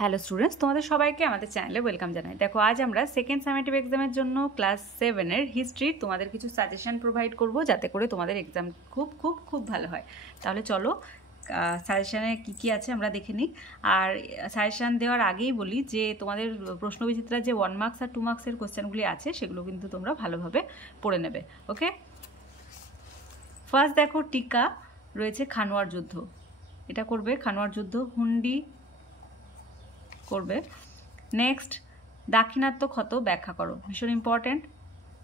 Hello students, তোমাদের সবাইকে আমাদের চ্যানেলে ওয়েলকাম জানাই। দেখো, আজ আমরা সেকেন্ড সামেটিভ এক্সামের জন্য ক্লাস 7-এর হিস্ট্রি তোমাদের কিছু সাজেশন প্রোভাইড করব, যাতে করে তোমাদের এক্সাম খুব খুব খুব ভালো হয়। তাহলে চলো সাজেশানে কী কী আছে আমরা দেখে নিই। আর সাজেশান দেওয়ার আগেই বলি যে তোমাদের প্রশ্নবিচিত্রার যে 1 মার্কস আর 2 মার্কসের কোশ্চেনগুলি আছে সেগুলো কিন্তু তোমরা ভালোভাবে পড়ে নেবে। ওকে, ফার্স্ট দেখো, টিকা রয়েছে খানোয়ার যুদ্ধ, এটা করবে। খানোয়ার যুদ্ধ হুন্ডি করবে। নেক্সট, দাক্ষিণাত্য ক্ষত ব্যাখ্যা করো, ভীষণ ইম্পর্টেন্ট।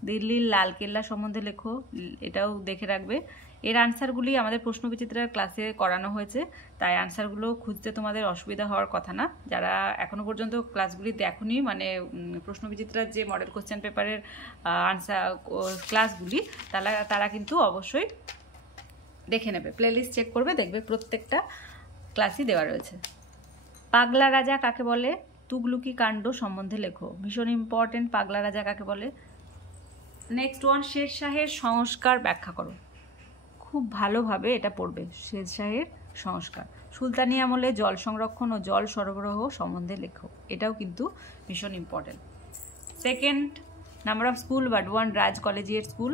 দিল্লির লালকেল্লা সম্বন্ধে লেখো, এটাও দেখে রাখবে। এর আনসারগুলি আমাদের প্রশ্নবিচিত্রার ক্লাসে করানো হয়েছে, তাই আনসারগুলো খুঁজতে তোমাদের অসুবিধা হওয়ার কথা না। যারা এখনো পর্যন্ত ক্লাসগুলি দেখোনি, মানে প্রশ্নবিচিত্রার যে মডেল কোশ্চেন পেপারের আনসার ক্লাসগুলি, তারা কিন্তু অবশ্যই দেখে নেবে। প্লেলিস্ট চেক করবে, দেখবে প্রত্যেকটা ক্লাসই দেওয়া রয়েছে। পাগলা রাজা কাকে বলে, তুগলুকি কাণ্ড সম্বন্ধে লেখো, ভীষণ ইম্পর্টেন্ট। পাগলা রাজা কাকে বলে। নেক্সট ওয়ান, শেরশাহের সংস্কার ব্যাখ্যা করো, খুব ভালোভাবে এটা পড়বে। শেরশাহের সংস্কার। সুলতানি আমলে জল সংরক্ষণ ও জল সরবরাহ সম্বন্ধে লেখো, এটাও কিন্তু ভীষণ important. Second number of school, Burdwan Raj collegiate school,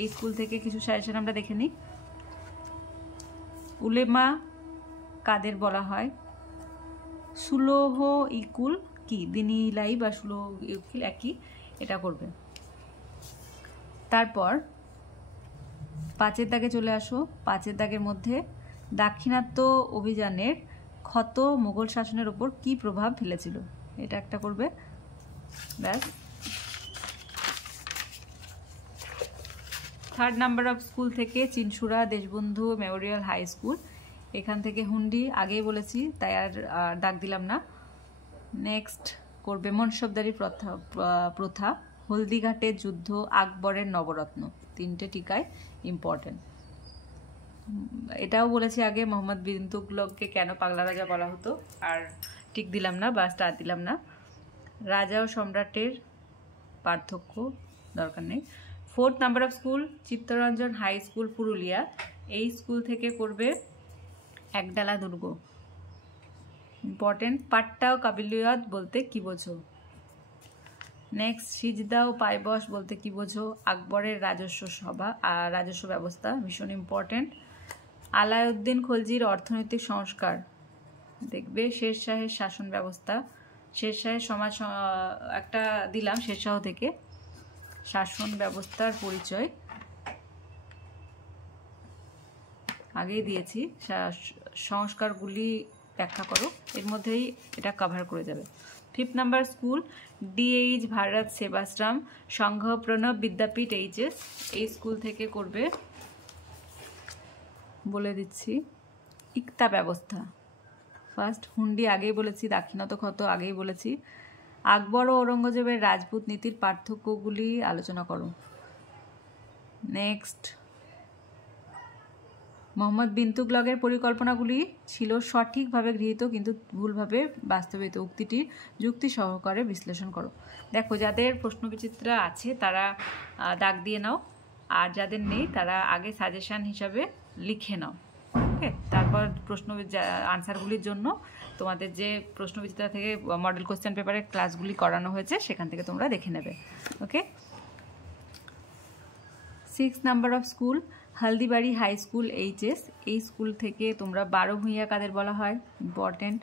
এই স্কুল থেকে কিছু সাজেশন আমরা দেখে নিই। উলেমা কাদের বলা হয়, সুলোহ ইকুল কি, দিনী লাই বা সুলোহ ইকুল একই, এটা করবে। তারপর 5-এর দাগে চলে আসো। 5-এর দাগের মধ্যে দাক্ষিণাত্য অভিযানের ক্ষত মোগল শাসনের ওপর কি প্রভাব ফেলেছিল, এটা একটা করবে, ব্যাস। থার্ড নাম্বার অফ স্কুল থেকে Chinsurah Deshbandhu memorial high school, এখান থেকে হুন্ডি আগেই বলেছি, তাই আর দাগ দিলাম না। নেক্সট করবে মনসবদারি প্রথা, হলদিঘাটের যুদ্ধ, আকবরের নবরত্ন, 3টে টিকায় ইম্পর্টেন্ট। এটাও বলেছি আগে, মোহাম্মদ বিন তুগলককে কেন পাগলা রাজা বলা হতো, আর টিক দিলাম না বা স্টার দিলাম না। রাজা ও সম্রাটের পার্থক্য দরকার নেই। Fourth number of school, Chittaranjan high school Purulia, এই স্কুল থেকে করবে একডালা দুর্গ, ইম্পর্টেন্ট। পাট্টা ও কাবিলিয়ত বলতে কি বোঝো। নেক্সট, সিজদা ও পাইবস বলতে কি বোঝো। আকবরের রাজস্ব ব্যবস্থা, ভীষণ ইম্পর্টেন্ট। আলাউদ্দিন খলজির অর্থনৈতিক সংস্কার দেখবে। শেরশাহের শাসন ব্যবস্থা, শেরশাহের সমাজ একটা দিলাম শেরশাহ থেকে, শাসন ব্যবস্থার পরিচয় আগেই দিয়েছি। সংস্কারগুলি ব্যাখ্যা করো, এর মধ্যেই এটা কভার করে যাবে। Fifth number school, DH Bharat Sevashram Sangha Pranab Vidyapith HS, এই স্কুল থেকে করবে, বলে দিচ্ছি, ইকতা ব্যবস্থা। ফার্স্ট হুন্ডি আগেই বলেছি, দাক্ষিণাত্য ক্ষত আগেই বলেছি। আকবর ও ঔরঙ্গজেবের রাজপুত নীতির পার্থক্যগুলি আলোচনা করো। নেক্সট, মোহাম্মদ বিন তুগলকের পরিকল্পনাগুলি ছিল সঠিকভাবে গৃহীত কিন্তু ভুলভাবে বাস্তবায়িত, উক্তিটি যুক্তি সহকারে বিশ্লেষণ করো। দেখো, যাদের প্রশ্নবিচিত্রা আছে তারা দাগ দিয়ে নাও, আর যাদের নেই তারা আগে সাজেশন হিসাবে লিখে নাও। ওকে, তারপর আনসারগুলির জন্য তোমাদের যে প্রশ্নবিচিত্রা থেকে মডেল কোশ্চেন পেপারের ক্লাসগুলি করানো হয়েছে সেখান থেকে তোমরা দেখে নেবে। Okay, 6 number of school, Haldibari high school HS, এই স্কুল থেকে তোমরা 12 ভূঁইয়া কাদের বলা হয়, ইম্পর্টেন্ট।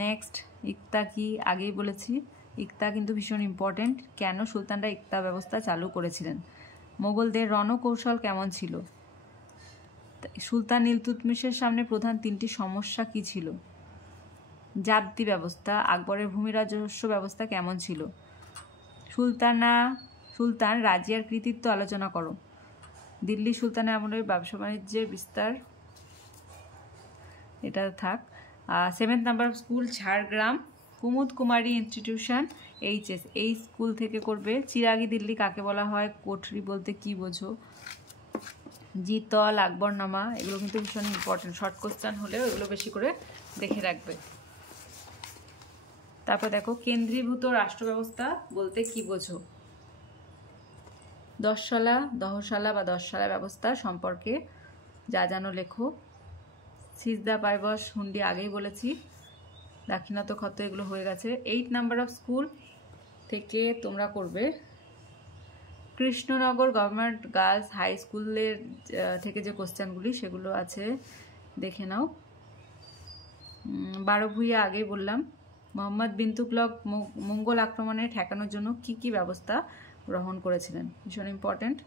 নেক্সট, ইকতা কি আগেই বলেছি, ইকতা কিন্তু ভীষণ ইম্পর্টেন্ট। কেন সুলতানরা ইকতা ব্যবস্থা চালু করেছিলেন। মোগলদের রণকৌশল কেমন ছিল। সুলতান ইলতুৎমিশের সামনে প্রধান 3টি সমস্যা কি ছিল। জাবতি ব্যবস্থা, আকবরের ভূমি রাজস্ব ব্যবস্থা কেমন ছিল। সুলতান রাজিয়ার কৃতিত্ব আলোচনা করো। দিল্লি সুলতানের আমলের ব্যবসা বাণিজ্যের বিস্তার, এটা থাক। 7th নাম্বার স্কুল, ঝাড়গ্রাম কুমুদ কুমারী ইনস্টিটিউশন এইচএস, এই স্কুল থেকে করবে। চিরাগি দিল্লি কাকে বলা হয়, কোঠরি বলতে কি বোঝো। জিতল, আকবরনামা, এগুলো কিন্তু ভীষণ ইম্পর্টেন্ট, শর্ট কোশ্চেন হলেও এগুলো বেশি করে দেখে রাখবে। তারপর দেখো, কেন্দ্রীভূত রাষ্ট্র ব্যবস্থা বলতে কি বোঝো। দহশালা বা 10 ব্যবস্থা সম্পর্কে যা জানো লেখো। সিজদা পাইবস হুন্ডি আগেই বলেছি। দাক্ষিণাত্য ক্ষত এগুলো হয়ে গেছে। 8 নাম্বার অফ স্কুল থেকে তোমরা করবে কৃষ্ণনগর গভর্নমেন্ট গার্লস হাই স্কুলের থেকে যে কোশ্চেনগুলি সেগুলো আছে, দেখে নাও। 12 ভূঁইয়া আগেই বললাম। মোহাম্মদ বিন তুগলক মঙ্গল আক্রমণে ঠেকানোর জন্য কি কি ব্যবস্থা গ্রহণ করেছিলেন, ভীষণ ইম্পর্টেন্ট।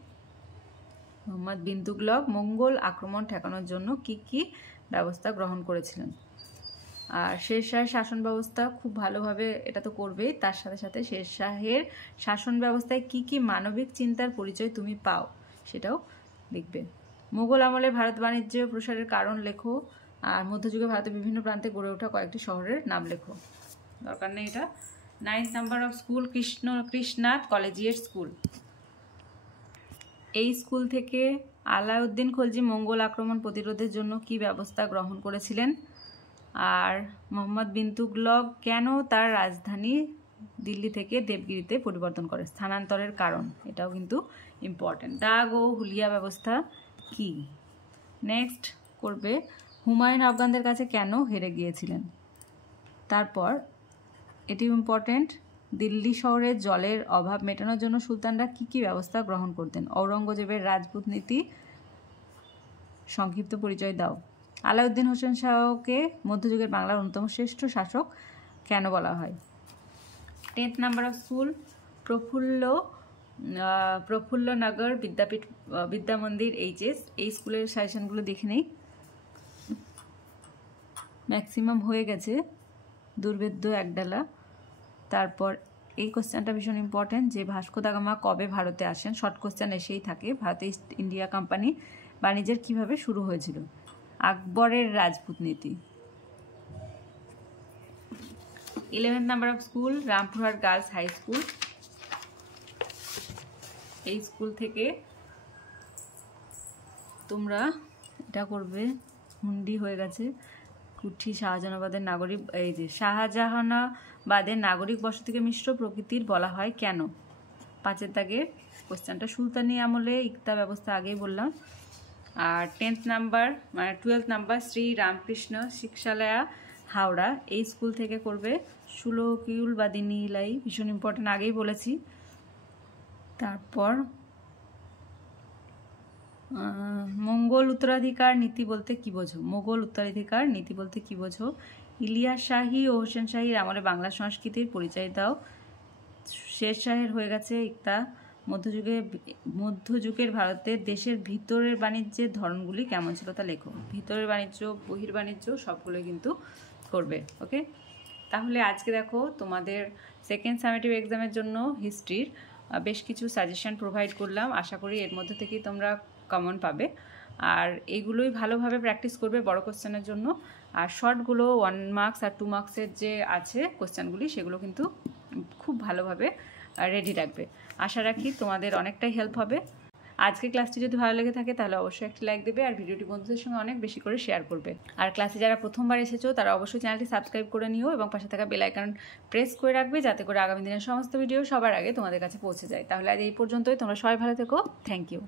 মোহাম্মদ বিন তুগলক মঙ্গল আক্রমণ ঠেকানোর জন্য কি কি ব্যবস্থা গ্রহণ করেছিলেন। আর শের শাহের শাসন ব্যবস্থা খুব ভালোভাবে এটা তো করবেই, তার সাথে সাথে শের শাহের শাসন ব্যবস্থায় কি কি মানবিক চিন্তার পরিচয় তুমি পাও সেটাও লিখবে। মুঘল আমলে ভারত বাণিজ্য প্রসারের কারণ লেখো। আর মধ্যযুগে ভারতের বিভিন্ন প্রান্তে গড়ে ওঠা কয়েকটি শহরের নাম লেখো, দরকার নেই এটা। 9 number of school Krishnanath collegiate school. এই স্কুল থেকে আলাউদ্দিন খলজি মঙ্গল আক্রমণ প্রতিরোধের জন্য কি ব্যবস্থা গ্রহণ করেছিলেন। আর মোহাম্মদ বিন তুগলক কেন তার রাজধানী দিল্লি থেকে দেবগিরিতে পরিবর্তন করে, স্থানান্তরের কারণ, এটাও কিন্তু ইম্পর্টেন্ট। দাগ ও হুলিয়া ব্যবস্থা কি। নেক্সট করবে হুমায়ুন আফগানদের কাছে কেন হেরে গিয়েছিলেন। তারপর এটি ইম্পর্টেন্ট, দিল্লি শহরে জলের অভাব মেটানোর জন্য সুলতানরা কি কি ব্যবস্থা গ্রহণ করতেন। ঔরঙ্গজেবের রাজপুত নীতি সংক্ষিপ্ত পরিচয় দাও। আলাউদ্দিন হোসেন শাহকে মধ্যযুগের বাংলার অন্যতম শ্রেষ্ঠ শাসক কেন বলা হয়। 10 নাম্বার অফ স্কুল প্রফুল্লনগর বিদ্যাপীঠ বিদ্যা মন্দির এইচএস। এই স্কুলের সাজেশনগুলো দেখে নেই, ম্যাক্সিমাম হয়ে গেছে। দুর্ভেদ্য একডালা। তারপর এই কোশ্চেনটা ভীষণ ইম্পর্টেন্ট, যে ভাস্কো দা গামা কবে ভারতে আসেন, শর্ট কোশ্চেন এসেই থাকে। ভারতে ইস্ট ইন্ডিয়া কোম্পানি বাণিজ্যের কিভাবে শুরু হয়েছিল। আকবরের রাজপুত নীতি। 11 number of school Rampurhat girls high school. এই স্কুল থেকে তোমরা এটা করবে, হুন্ডি হয়ে গেছে। কুঠি শাহজাহানাবাদের নাগরিক, এই যে শাহজাহানাবাদের নাগরিক বসতিকে মিশ্র প্রকৃতির বলা হয় কেন। 5 দাগের কোশ্চেনটা সুলতানি আমলে ইকতা ব্যবস্থা আগেই বললাম। আর 10th নাম্বার মানে 12th নাম্বার শ্রী রামকৃষ্ণ শিক্ষালয়া হাওড়া। এই স্কুল থেকে করবে সুলকিউল বা দিনীলাই, ভীষণ ইম্পর্টেন্ট, আগেই বলেছি। তারপর মঙ্গল উত্তরাধিকার নীতি বলতে কি বোঝো। মোগল উত্তরাধিকার নীতি বলতে কি বোঝো। ইলিয়াস শাহী ও হোসেন শাহীর আমলে বাংলা সংস্কৃতির পরিচয় দাও। শের শাহের হয়ে গেছে ইকতা। মধ্যযুগের ভারতের দেশের ভিতরের বাণিজ্যের ধরনগুলি কেমন ছিল তা লেখো। ভিতরের বাণিজ্য বহির্বাণিজ্য সবগুলোই কিন্তু করবে। ওকে, তাহলে আজকে দেখো তোমাদের সেকেন্ড সামেটিভ এক্সামের জন্য হিস্ট্রির বেশ কিছু সাজেশন প্রোভাইড করলাম। আশা করি এর মধ্যে থেকেই তোমরা কমন পাবে। আর এইগুলোই ভালোভাবে প্র্যাকটিস করবে বড় কোশ্চেনের জন্য। আর শর্টগুলো 1 মার্কস আর 2 মার্কসের যে আছে কোশ্চেনগুলি সেগুলো কিন্তু খুব ভালোভাবে রেডি রাখবে। আশা রাখি তোমাদের অনেকটাই হেল্প হবে। আজকে ক্লাসটি যদি ভালো লেগে থাকে তাহলে অবশ্যই একটি লাইক দেবে আর ভিডিওটি বন্ধুদের সঙ্গে অনেক বেশি করে শেয়ার করবে। আর ক্লাসে যারা প্রথমবার এসেছো তারা অবশ্যই চ্যানেলটি সাবস্ক্রাইব করে নিও এবং পাশে থাকা বেল আইকন প্রেস করে রাখবে, যাতে করে আগামী দিনের সমস্ত ভিডিও সবার আগে তোমাদের কাছে পৌঁছে যায়। তাহলে আজ এই পর্যন্তই, তোমরা সবাই ভালো থেকো। Thank you.